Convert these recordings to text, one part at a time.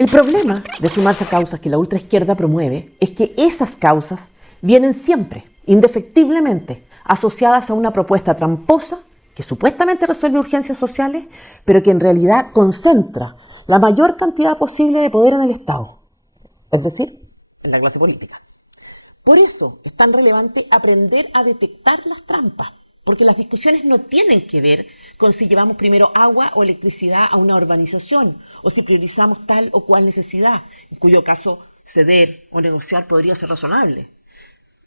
El problema de sumarse a causas que la ultraizquierda promueve es que esas causas vienen siempre, indefectiblemente, asociadas a una propuesta tramposa que supuestamente resuelve urgencias sociales, pero que en realidad concentra la mayor cantidad posible de poder en el Estado, es decir, en la clase política. Por eso es tan relevante aprender a detectar las trampas, porque las discusiones no tienen que ver con si llevamos primero agua o electricidad a una urbanización, o si priorizamos tal o cual necesidad, en cuyo caso ceder o negociar podría ser razonable.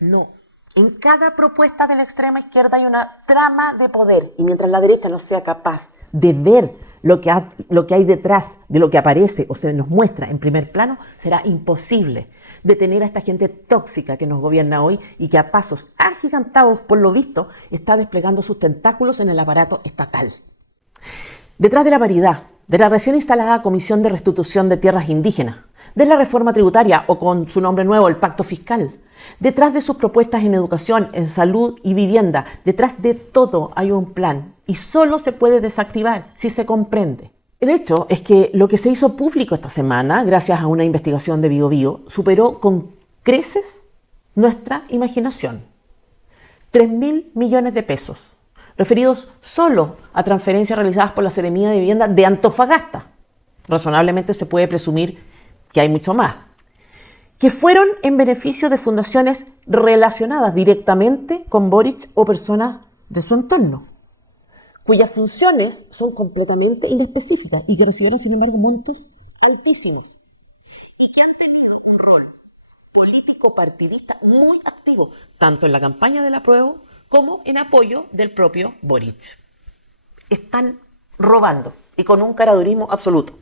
No. En cada propuesta de la extrema izquierda hay una trama de poder, y mientras la derecha no sea capaz de ver lo que hay detrás de lo que aparece o se nos muestra en primer plano, será imposible detener a esta gente tóxica que nos gobierna hoy y que a pasos agigantados, por lo visto, está desplegando sus tentáculos en el aparato estatal. Detrás de la paridad, de la recién instalada Comisión de Restitución de Tierras Indígenas, de la reforma tributaria o con su nombre nuevo, el Pacto Fiscal, detrás de sus propuestas en educación, en salud y vivienda, detrás de todo hay un plan y solo se puede desactivar si se comprende. El hecho es que lo que se hizo público esta semana, gracias a una investigación de BioBio, superó con creces nuestra imaginación. 3.000 millones de pesos, referidos solo a transferencias realizadas por la Seremía de Vivienda de Antofagasta. Razonablemente se puede presumir que hay mucho más, que fueron en beneficio de fundaciones relacionadas directamente con Boric o personas de su entorno, cuyas funciones son completamente inespecíficas y que recibieron, sin embargo, montos altísimos y que han tenido un rol político partidista muy activo, tanto en la campaña del apruebo como en apoyo del propio Boric. Están robando y con un caradurismo absoluto,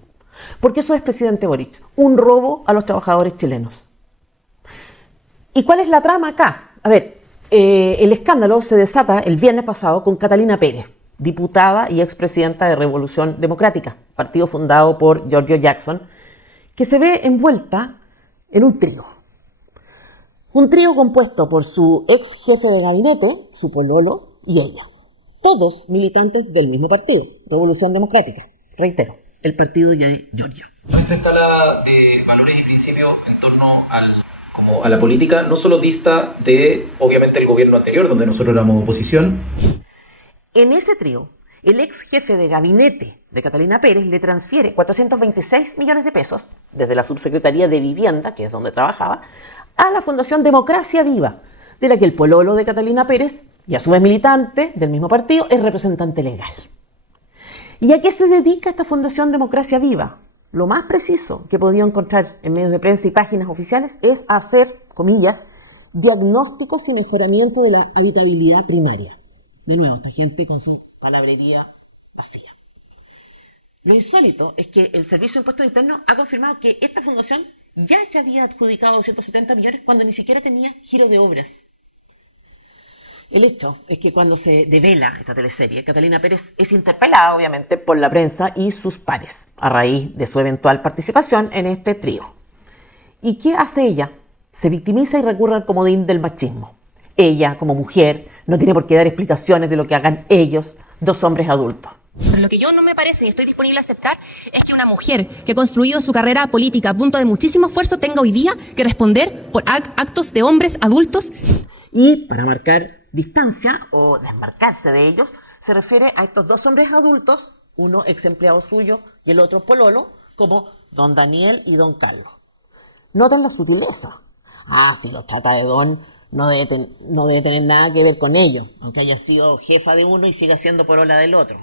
porque eso es, presidente Boric, un robo a los trabajadores chilenos. ¿Y cuál es la trama acá? A ver, el escándalo se desata el viernes pasado con Catalina Pérez, diputada y expresidenta de Revolución Democrática, partido fundado por Giorgio Jackson, que se ve envuelta en un trío. Un trío compuesto por su ex jefe de gabinete, su pololo y ella. Todos militantes del mismo partido, Revolución Democrática. Reitero, el partido de Giorgio. Nuestra escala de valores y principios en torno a la política no solo dista de, obviamente, el gobierno anterior, donde nosotros éramos oposición. En ese trío, el ex jefe de gabinete de Catalina Pérez le transfiere 426 millones de pesos desde la Subsecretaría de Vivienda, que es donde trabajaba, a la Fundación Democracia Viva, de la que el pololo de Catalina Pérez, y a su vez militante del mismo partido, es representante legal. ¿Y a qué se dedica esta Fundación Democracia Viva? Lo más preciso que he podido encontrar en medios de prensa y páginas oficiales es hacer, comillas, diagnósticos y mejoramiento de la habitabilidad primaria. De nuevo, esta gente con su palabrería vacía. Lo insólito es que el Servicio de Impuestos Internos ha confirmado que esta fundación ya se había adjudicado 270 millones cuando ni siquiera tenía giro de obras. El hecho es que cuando se devela esta teleserie, Catalina Pérez es interpelada, obviamente, por la prensa y sus pares, a raíz de su eventual participación en este trío. ¿Y qué hace ella? Se victimiza y recurre al comodín del machismo. Ella, como mujer, no tiene por qué dar explicaciones de lo que hagan ellos, dos hombres adultos. Pero lo que yo no me parece y estoy disponible a aceptar es que una mujer que ha construido su carrera política a punto de muchísimo esfuerzo tenga hoy día que responder por actos de hombres adultos. Y para marcar distancia o desmarcarse de ellos, se refiere a estos dos hombres adultos, uno ex empleado suyo y el otro pololo, como don Daniel y don Carlos. Noten la sutileza. Si los trata de don, no debe tener nada que ver con ello, aunque haya sido jefa de uno y siga siendo polola del otro.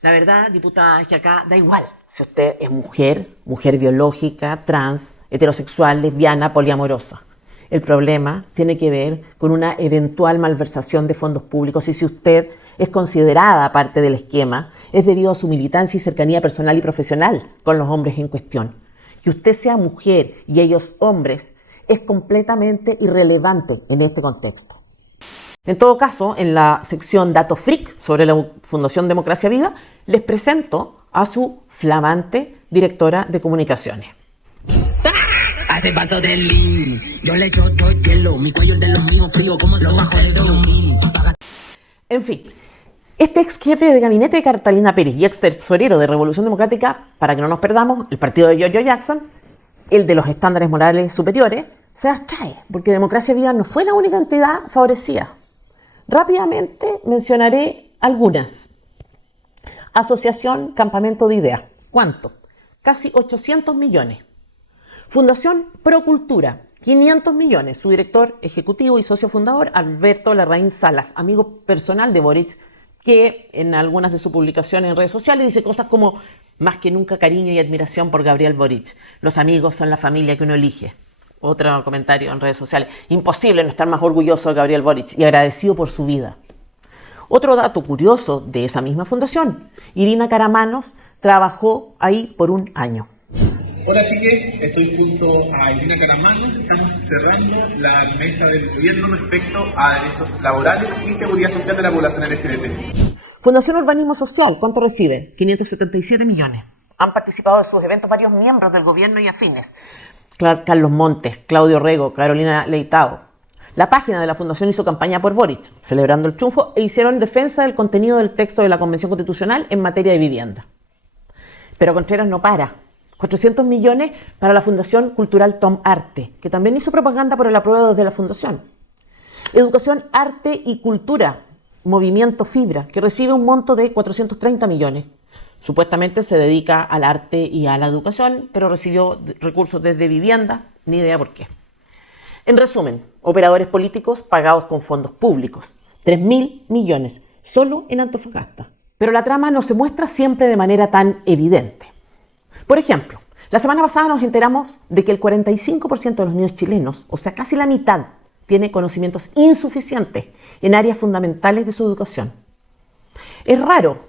La verdad, diputada, es que acá da igual si usted es mujer biológica, trans, heterosexual, lesbiana, poliamorosa. El problema tiene que ver con una eventual malversación de fondos públicos y si usted es considerada parte del esquema es debido a su militancia y cercanía personal y profesional con los hombres en cuestión. Que usted sea mujer y ellos hombres es completamente irrelevante en este contexto. En todo caso, en la sección Dato Freak sobre la Fundación Democracia Viva, les presento a su flamante directora de comunicaciones. Hace paso del lean, yo le echo todo el hielo, mi cuello es de los míos frío, como lo bajo de 2000. En fin, Este ex jefe de gabinete de Catalina Pérez y ex tesorero de Revolución Democrática, para que no nos perdamos, el partido de Giorgio Jackson, el de los estándares morales superiores, se abstrae, porque Democracia Viva no fue la única entidad favorecida. Rápidamente mencionaré algunas. Asociación Campamento de Ideas. ¿Cuánto? Casi 800 millones. Fundación Procultura, 500 millones. Su director ejecutivo y socio fundador, Alberto Larraín Salas, amigo personal de Boric, que en algunas de sus publicaciones en redes sociales dice cosas como: más que nunca cariño y admiración por Gabriel Boric. Los amigos son la familia que uno elige. Otro comentario en redes sociales: imposible no estar más orgulloso de Gabriel Boric y agradecido por su vida. Otro dato curioso de esa misma fundación: Irina Karamanos trabajó ahí por un año. Hola chiques, estoy junto a Irina Karamanos, estamos cerrando la mesa del gobierno respecto a derechos laborales y seguridad social de la población LGBT. Fundación Urbanismo Social, ¿cuánto recibe? 577 millones. Han participado de sus eventos varios miembros del gobierno y afines: Carlos Montes, Claudio Rego, Carolina Leitao. La página de la fundación hizo campaña por Boric, celebrando el triunfo, e hicieron defensa del contenido del texto de la Convención Constitucional en materia de vivienda. Pero Contreras no para. 400 millones para la Fundación Cultural Tom Arte, que también hizo propaganda por el apruebo desde la fundación. Educación, Arte y Cultura, Movimiento Fibra, que recibe un monto de 430 millones. Supuestamente se dedica al arte y a la educación, pero recibió recursos desde vivienda, ni idea por qué. En resumen, operadores políticos pagados con fondos públicos, 3.000 millones, solo en Antofagasta. Pero la trama no se muestra siempre de manera tan evidente. Por ejemplo, la semana pasada nos enteramos de que el 45% de los niños chilenos, o sea, casi la mitad, tiene conocimientos insuficientes en áreas fundamentales de su educación. Es raro,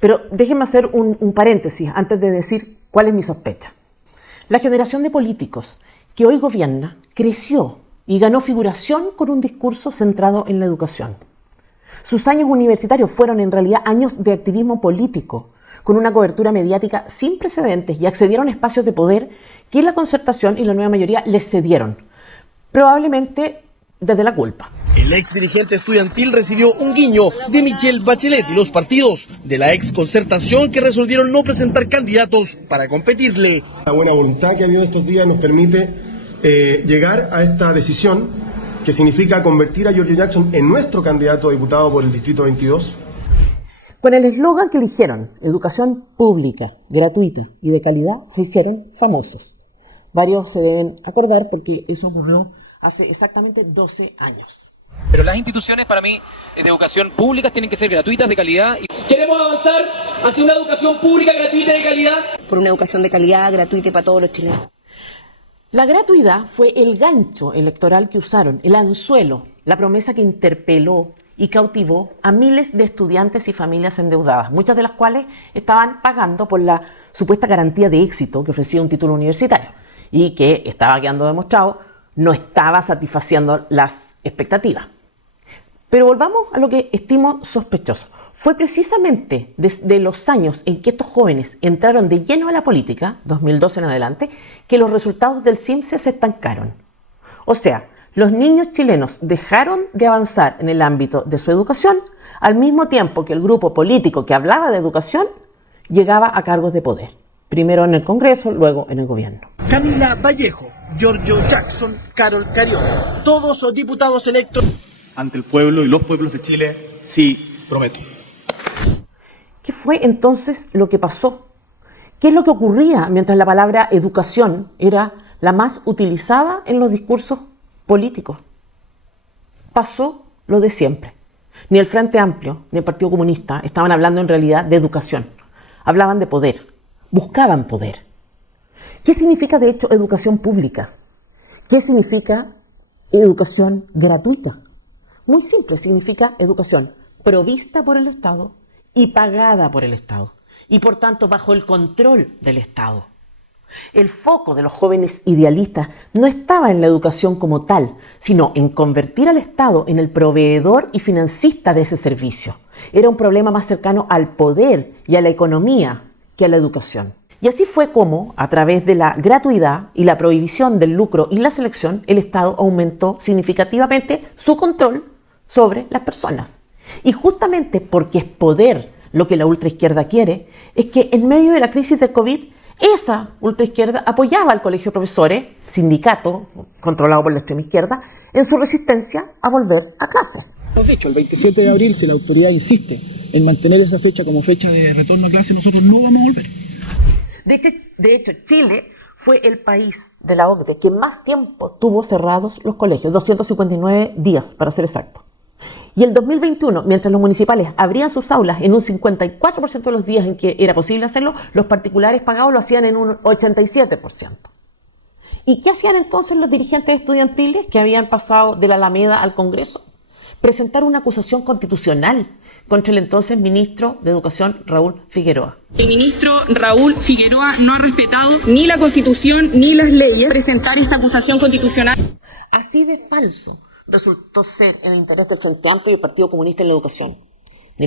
pero déjenme hacer un paréntesis antes de decir cuál es mi sospecha. La generación de políticos que hoy gobierna creció y ganó figuración con un discurso centrado en la educación. Sus años universitarios fueron en realidad años de activismo político, con una cobertura mediática sin precedentes, y accedieron a espacios de poder que la Concertación y la nueva mayoría les cedieron, probablemente desde la culpa. El ex dirigente estudiantil recibió un guiño de Michelle Bachelet y los partidos de la ex Concertación, que resolvieron no presentar candidatos para competirle. La buena voluntad que ha habido estos días nos permite llegar a esta decisión, que significa convertir a Giorgio Jackson en nuestro candidato a diputado por el Distrito 22. Con el eslogan que eligieron, educación pública, gratuita y de calidad, se hicieron famosos. Varios se deben acordar porque eso ocurrió hace exactamente 12 años. Pero las instituciones para mí de educación pública tienen que ser gratuitas, de calidad. Queremos avanzar hacia una educación pública gratuita y de calidad. Por una educación de calidad, gratuita para todos los chilenos. La gratuidad fue el gancho electoral que usaron, el anzuelo, la promesa que interpeló y cautivó a miles de estudiantes y familias endeudadas, muchas de las cuales estaban pagando por la supuesta garantía de éxito que ofrecía un título universitario y que, estaba quedando demostrado, no estaba satisfaciendo las expectativas. Pero volvamos a lo que estimo sospechoso. Fue precisamente desde los años en que estos jóvenes entraron de lleno a la política, 2012 en adelante, que los resultados del CIMSE se estancaron. O sea, los niños chilenos dejaron de avanzar en el ámbito de su educación, al mismo tiempo que el grupo político que hablaba de educación llegaba a cargos de poder. Primero en el Congreso, luego en el gobierno. Camila Vallejo, Giorgio Jackson, Carol Cariola, todos los diputados electos. Ante el pueblo y los pueblos de Chile, sí, prometo. ¿Qué fue entonces lo que pasó? ¿Qué es lo que ocurría mientras la palabra educación era la más utilizada en los discursos políticos? Pasó lo de siempre. Ni el Frente Amplio ni el Partido Comunista estaban hablando en realidad de educación. Hablaban de poder, buscaban poder. ¿Qué significa de hecho educación pública? ¿Qué significa educación gratuita? Muy simple, significa educación provista por el Estado y pagada por el Estado, y por tanto bajo el control del Estado. El foco de los jóvenes idealistas no estaba en la educación como tal, sino en convertir al Estado en el proveedor y financista de ese servicio. Era un problema más cercano al poder y a la economía que a la educación. Y así fue como, a través de la gratuidad y la prohibición del lucro y la selección, el Estado aumentó significativamente su control sobre las personas. Y justamente porque es poder lo que la ultraizquierda quiere, es que en medio de la crisis de COVID, esa ultraizquierda apoyaba al Colegio de Profesores, sindicato controlado por la extrema izquierda, en su resistencia a volver a clase. De hecho, el 27 de abril, si la autoridad insiste en mantener esa fecha como fecha de retorno a clase, nosotros no vamos a volver. De hecho, Chile fue el país de la OCDE que más tiempo tuvo cerrados los colegios, 259 días para ser exacto. Y el 2021, mientras los municipales abrían sus aulas en un 54% de los días en que era posible hacerlo, los particulares pagados lo hacían en un 87%. ¿Y qué hacían entonces los dirigentes estudiantiles que habían pasado de la Alameda al Congreso? Presentar una acusación constitucional contra el entonces ministro de Educación, Raúl Figueroa. El ministro Raúl Figueroa no ha respetado ni la Constitución ni las leyes. Presentar esta acusación constitucional. Así de falso resultó ser el interés del Frente Amplio y el Partido Comunista en la educación. Ni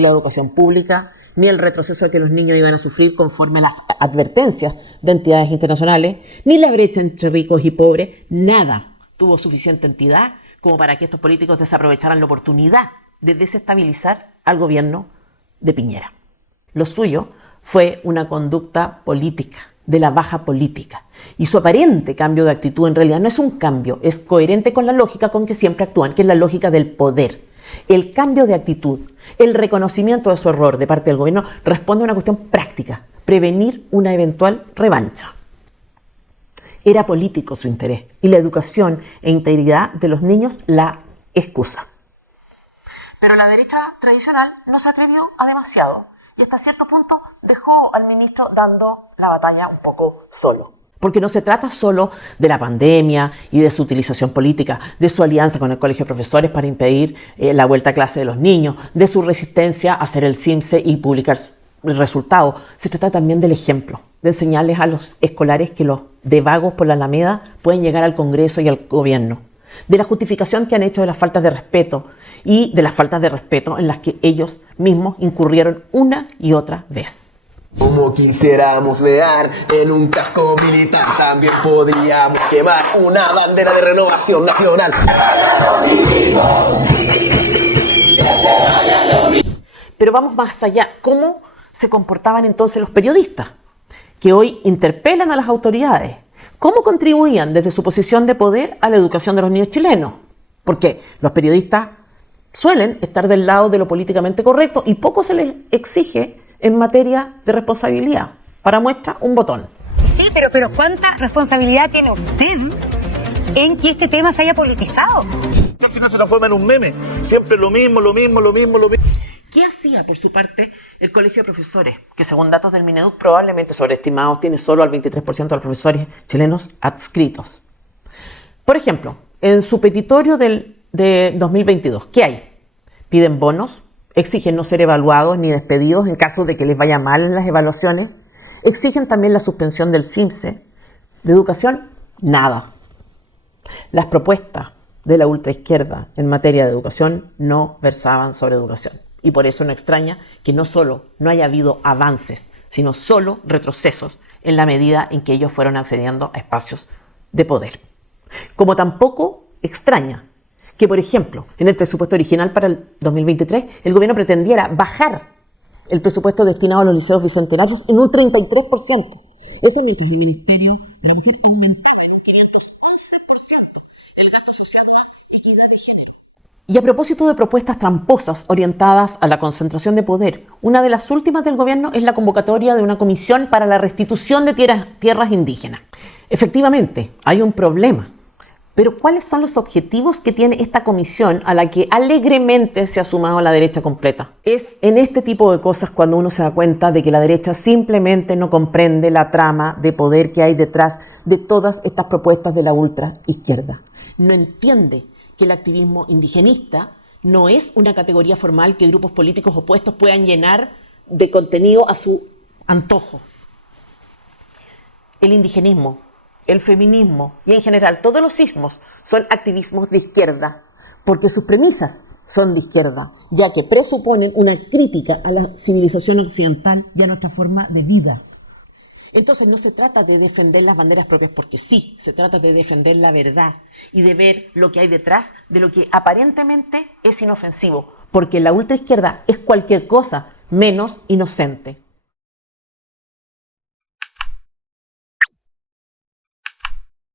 la educación pública, ni el retroceso que los niños iban a sufrir conforme a las advertencias de entidades internacionales, ni la brecha entre ricos y pobres, nada tuvo suficiente entidad como para que estos políticos desaprovecharan la oportunidad de desestabilizar al gobierno de Piñera. Lo suyo fue una conducta política, de la baja política. Y su aparente cambio de actitud en realidad no es un cambio, es coherente con la lógica con que siempre actúan, que es la lógica del poder. El cambio de actitud, el reconocimiento de su error de parte del gobierno responde a una cuestión práctica, prevenir una eventual revancha. Era político su interés y la educación e integridad de los niños la excusa. Pero la derecha tradicional no se atrevió a demasiado y hasta cierto punto dejó al ministro dando la batalla un poco solo. Porque no se trata solo de la pandemia y de su utilización política, de su alianza con el Colegio de Profesores para impedir la vuelta a clase de los niños, de su resistencia a hacer el CIMSE y publicar el resultado. Se trata también del ejemplo, de enseñarles a los escolares que los de vagos por la Alameda pueden llegar al Congreso y al gobierno, de la justificación que han hecho de las faltas de respeto y de las faltas de respeto en las que ellos mismos incurrieron una y otra vez. Como quisiéramos ver en un casco militar, también podríamos quemar una bandera de renovación nacional. Pero vamos más allá. ¿Cómo se comportaban entonces los periodistas que hoy interpelan a las autoridades? ¿Cómo contribuían desde su posición de poder a la educación de los niños chilenos? Porque los periodistas suelen estar del lado de lo políticamente correcto y poco se les exige en materia de responsabilidad. Para muestra, un botón. Sí, pero ¿cuánta responsabilidad tiene usted en que este tema se haya politizado? Al final se transforma en un meme. Siempre lo mismo. ¿Qué hacía, por su parte, el Colegio de Profesores? Que según datos del Mineduc, probablemente sobreestimados, tiene solo al 23% de los profesores chilenos adscritos. Por ejemplo, en su petitorio de 2022, ¿qué hay? Piden bonos, exigen no ser evaluados ni despedidos en caso de que les vaya mal en las evaluaciones, exigen también la suspensión del CIMSE. De educación, nada. Las propuestas de la ultraizquierda en materia de educación no versaban sobre educación. Y por eso no extraña que no solo no haya habido avances, sino solo retrocesos en la medida en que ellos fueron accediendo a espacios de poder. Como tampoco extraña que, por ejemplo, en el presupuesto original para el 2023, el gobierno pretendiera bajar el presupuesto destinado a los liceos bicentenarios en un 33%. Eso mientras el Ministerio de la Mujer aumentaba en un 511% el gasto asociado a la equidad de género. Y a propósito de propuestas tramposas orientadas a la concentración de poder, una de las últimas del gobierno es la convocatoria de una comisión para la restitución de tierras indígenas. Efectivamente, hay un problema. Pero ¿cuáles son los objetivos que tiene esta comisión a la que alegremente se ha sumado la derecha completa? Es en este tipo de cosas cuando uno se da cuenta de que la derecha simplemente no comprende la trama de poder que hay detrás de todas estas propuestas de la ultraizquierda. No entiende que el activismo indigenista no es una categoría formal que grupos políticos opuestos puedan llenar de contenido a su antojo. El indigenismo, el feminismo y en general todos los sismos son activismos de izquierda porque sus premisas son de izquierda, ya que presuponen una crítica a la civilización occidental y a nuestra forma de vida. Entonces no se trata de defender las banderas propias porque sí, se trata de defender la verdad y de ver lo que hay detrás de lo que aparentemente es inofensivo, porque la ultraizquierda es cualquier cosa menos inocente.